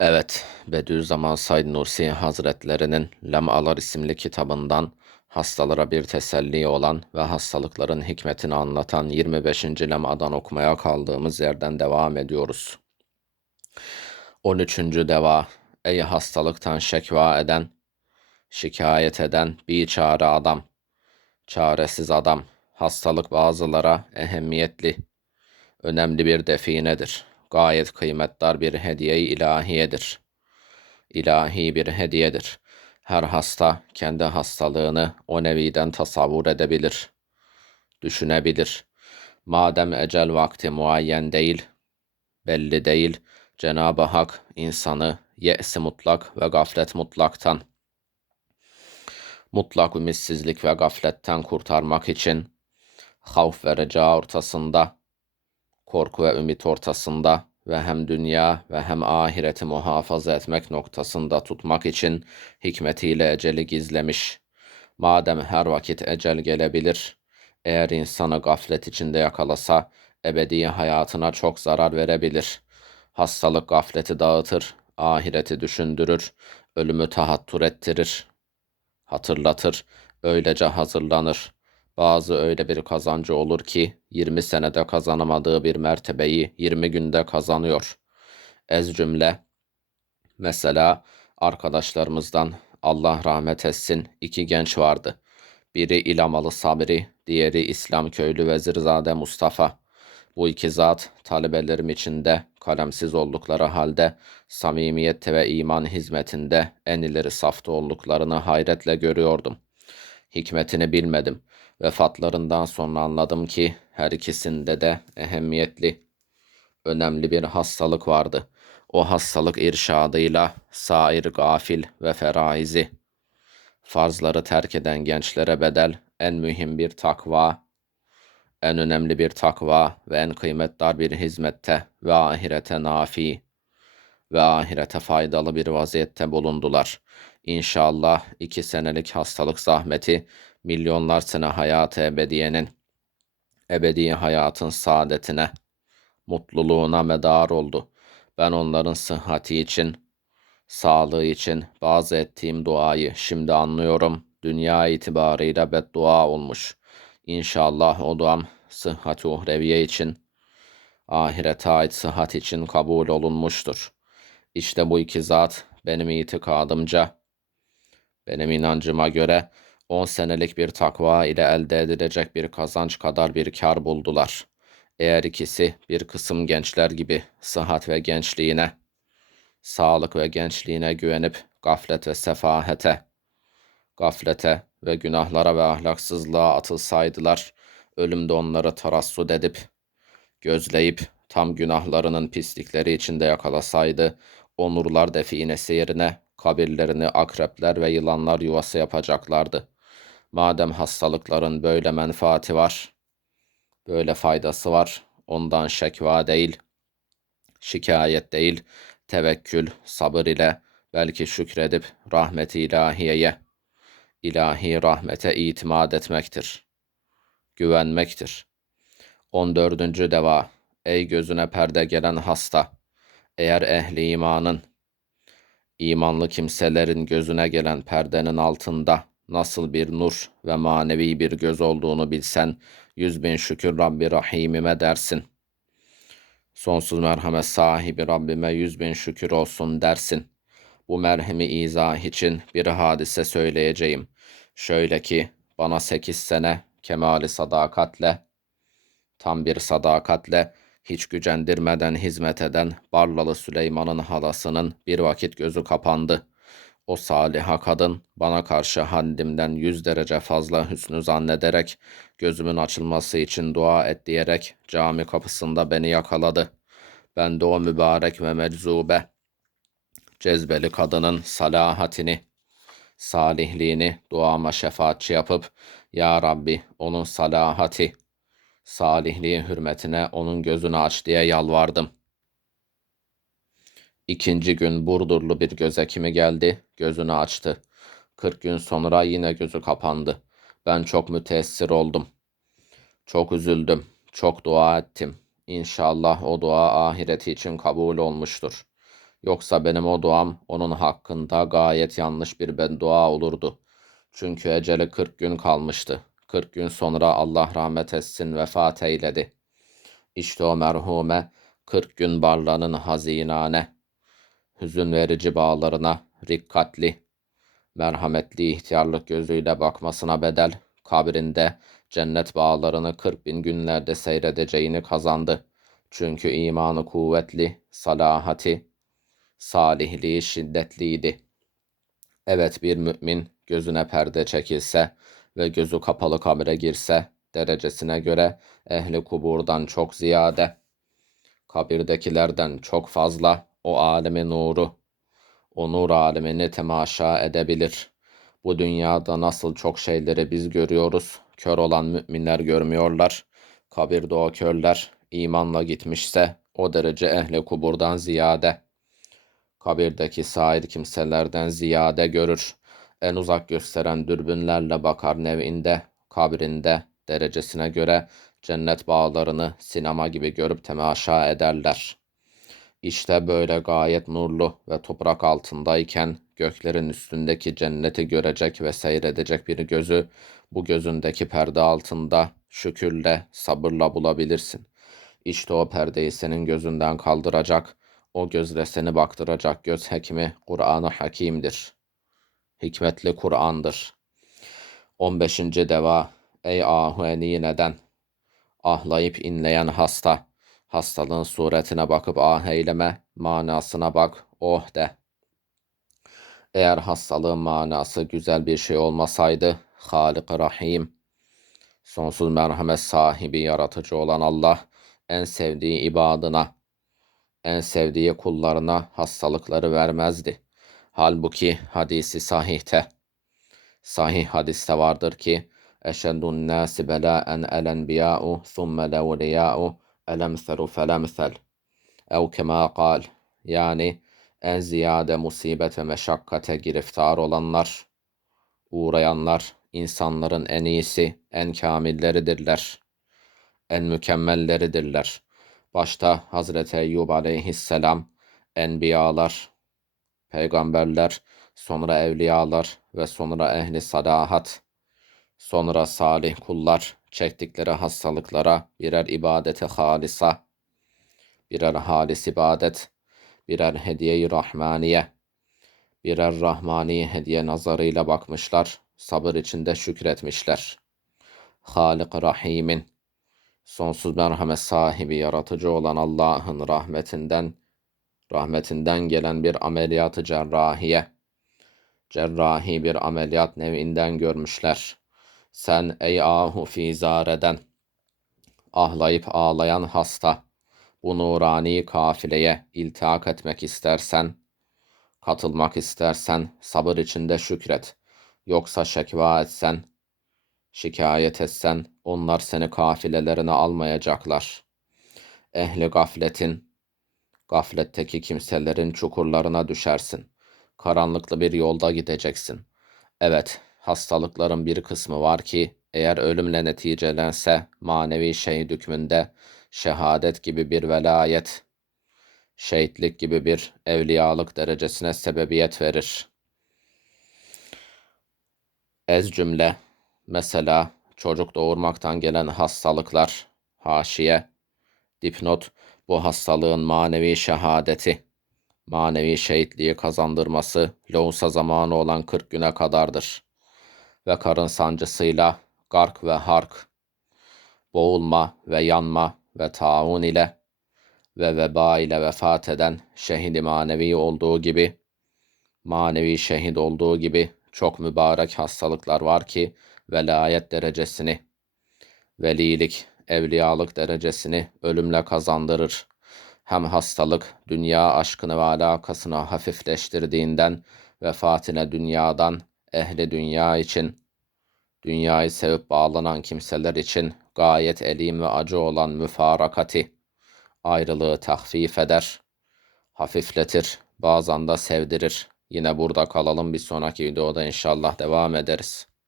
Evet, Bediüzzaman Said Nursi Hazretlerinin Lemalar isimli kitabından hastalara bir teselli olan ve hastalıkların hikmetini anlatan 25. lemadan okumaya kaldığımız yerden devam ediyoruz. 13. deva Ey hastalıktan şekva eden, şikayet eden biçare adam, çaresiz adam, hastalık bazılara ehemmiyetli, önemli bir definedir. Gayet kıymetdar bir hediye-i ilahiyedir. İlahi bir hediyedir. Her hasta kendi hastalığını o neviden tasavvur edebilir, düşünebilir. Madem ecel vakti muayyen değil, belli değil, Cenab-ı Hak insanı ye'si mutlak ve gaflet mutlaktan, mutlak ümitsizlik ve gafletten kurtarmak için havf ve reca ortasında, korku ve ümit ortasında ve hem dünya ve hem ahireti muhafaza etmek noktasında tutmak için hikmetiyle eceli gizlemiş. Madem her vakit ecel gelebilir, eğer insanı gaflet içinde yakalasa, ebedi hayatına çok zarar verebilir. Hastalık gafleti dağıtır, ahireti düşündürür, ölümü tahattur ettirir, hatırlatır, öylece hazırlanır. Bazı öyle bir kazancı olur ki 20 senede kazanamadığı bir mertebeyi 20 günde kazanıyor. Ez cümle mesela arkadaşlarımızdan Allah rahmet etsin iki genç vardı. Biri İlamalı Sabri, diğeri İslam köylü Vezirzade Mustafa. Bu iki zat talebelerim içinde kalemsiz oldukları halde samimiyette ve iman hizmetinde en ileri safta olduklarını hayretle görüyordum. Hikmetini bilmedim. Vefatlarından sonra anladım ki her ikisinde de ehemmiyetli, önemli bir hastalık vardı. O hastalık irşadıyla sair gafil ve feraizi, farzları terk eden gençlere bedel en mühim bir takva, en önemli bir takva ve en kıymetdar bir hizmette ve ahirete nafi ve ahirete faydalı bir vaziyette bulundular. İnşallah iki senelik hastalık zahmeti milyonlar sene hayatı ebediyenin, ebedi hayatın saadetine, mutluluğuna medar oldu. Ben onların sıhhati için, sağlığı için bazı ettiğim duayı şimdi anlıyorum. Dünya itibarıyla beddua olmuş. İnşallah o duam sıhhat uhreviye için, ahirete ait sıhhat için kabul olunmuştur. İşte bu iki zat benim itikadımca, benim inancıma göre 10 senelik bir takva ile elde edilecek bir kazanç kadar bir kar buldular. Eğer ikisi bir kısım gençler gibi sıhhat ve gençliğine, sağlık ve gençliğine güvenip gaflet ve sefahete, gaflete ve günahlara ve ahlaksızlığa atılsaydılar, ölümde onları tarassud edip, gözleyip tam günahlarının pislikleri içinde yakalasaydı, onurlar definesi yerine kabirlerini akrepler ve yılanlar yuvası yapacaklardı. Madem hastalıkların böyle menfaati var, böyle faydası var, ondan şekva değil, şikayet değil, tevekkül, sabır ile belki şükredip rahmeti ilahiyeye, ilahi rahmete itimat etmektir. Güvenmektir. 14. deva Ey gözüne perde gelen hasta! Eğer ehli imanın, imanlı kimselerin gözüne gelen perdenin altında nasıl bir nur ve manevi bir göz olduğunu bilsen, yüz bin şükür Rabbi Rahimime dersin. Sonsuz merhamet sahibi Rabbime yüz bin şükür olsun dersin. Bu merhemi izah için bir hadise söyleyeceğim. Şöyle ki, bana sekiz sene kemali sadakatle, tam bir sadakatle, hiç gücendirmeden hizmet eden Barlalı Süleyman'ın halasının bir vakit gözü kapandı.'' O saliha kadın bana karşı haddimden yüz derece fazla hüsnü zannederek gözümün açılması için dua et diyerek cami kapısında beni yakaladı. Ben de o mübarek ve meczube cezbeli kadının salahatini, salihliğini duama şefaatçi yapıp Ya Rabbi onun salahati, salihliği hürmetine onun gözünü aç diye yalvardım. İkinci gün Burdurlu bir göz hekimi geldi, gözünü açtı. Kırk gün sonra yine gözü kapandı. Ben çok müteessir oldum. Çok üzüldüm, çok dua ettim. İnşallah o dua ahireti için kabul olmuştur. Yoksa benim o duam onun hakkında gayet yanlış bir beddua olurdu. Çünkü eceli 40 gün kalmıştı. 40 gün sonra Allah rahmet etsin vefat eyledi. İşte o merhume 40 gün barlanın hazinane, hüzün verici bağlarına rikkatli, merhametli ihtiyarlık gözüyle bakmasına bedel, kabrinde cennet bağlarını 40 bin günlerde seyredeceğini kazandı. Çünkü imanı kuvvetli, salahati, salihliği şiddetliydi. Evet bir mümin gözüne perde çekilse ve gözü kapalı kabre girse, derecesine göre ehli kuburdan çok ziyade, kabirdekilerden çok fazla o alemin nuru, o nur alemini temaşa edebilir. Bu dünyada nasıl çok şeyleri biz görüyoruz, kör olan müminler görmüyorlar. Kabirde o körler imanla gitmişse o derece ehli kuburdan ziyade. Kabirdeki sair kimselerden ziyade görür. En uzak gösteren dürbünlerle bakar nevinde, kabrinde, derecesine göre cennet bağlarını sinema gibi görüp temaşa ederler. İşte böyle gayet nurlu ve toprak altındayken göklerin üstündeki cenneti görecek ve seyredecek bir gözü bu gözündeki perde altında şükürle, sabırla bulabilirsin. İşte o perdeyi senin gözünden kaldıracak, o gözle seni baktıracak göz hekimi Kur'an-ı Hakim'dir. Hikmetli Kur'an'dır. 15. deva Ey ahuni neden? Ahlayıp inleyen hasta. Hastalığın suretine bakıp ah eyleme, manasına bak, oh de. Eğer hastalığın manası güzel bir şey olmasaydı, halik Rahim, sonsuz merhamet sahibi, yaratıcı olan Allah, en sevdiği ibadına, en sevdiği kullarına hastalıkları vermezdi. Halbuki hadisi sahihte, sahih hadiste vardır ki, Eşeddun nâsi belâen el enbiyâ'u thumme levliyâ'u elemseru felemsel. Ev kema kal. Yani en ziyade musibete meşakkate giriftar olanlar, uğrayanlar, insanların en iyisi, en kamilleridirler, en mükemmelleridirler. Başta Hazreti Eyyub aleyhisselam, enbiyalar, peygamberler, sonra evliyalar ve sonra ehli sadahat, sonra salih kullar çektikleri hastalıklara birer ibadete halisa, birer halis ibadet, birer hediye-i rahmaniye, birer rahmani hediye nazarıyla bakmışlar, sabır içinde şükretmişler. Halik Rahim'in, sonsuz merhamet sahibi yaratıcı olan Allah'ın rahmetinden, rahmetinden gelen bir ameliyatı cerrahiye, cerrahi bir ameliyat nevinden görmüşler. Sen ey ahu fizareden, ahlayıp ağlayan hasta, bu nurani kafileye iltihak etmek istersen, katılmak istersen sabır içinde şükret. Yoksa şekva etsen, şikayet etsen onlar seni kafilelerine almayacaklar. Ehli gafletin, gafletteki kimselerin çukurlarına düşersin. Karanlıklı bir yolda gideceksin. Evet, hastalıkların bir kısmı var ki eğer ölümle neticelense manevi şehit hükmünde şehadet gibi bir velayet, şehitlik gibi bir evliyalık derecesine sebebiyet verir. Ez cümle, mesela çocuk doğurmaktan gelen hastalıklar, haşiye, dipnot, bu hastalığın manevi şehadeti, manevi şehitliği kazandırması loğusa zamanı olan 40 güne kadardır. Ve karın sancısıyla gark ve hark, boğulma ve yanma ve taun ile ve veba ile vefat eden şehidi manevi olduğu gibi, manevi şehit olduğu gibi çok mübarek hastalıklar var ki velayet derecesini, velilik, evliyalık derecesini ölümle kazandırır. Hem hastalık dünya aşkını ve alakasını hafifleştirdiğinden vefatine dünyadan ehli dünya için, dünyayı sevip bağlanan kimseler için gayet elim ve acı olan müfarakati, ayrılığı tahfif eder, hafifletir, bazen de sevdirir. Yine burada kalalım bir sonraki videoda inşallah devam ederiz.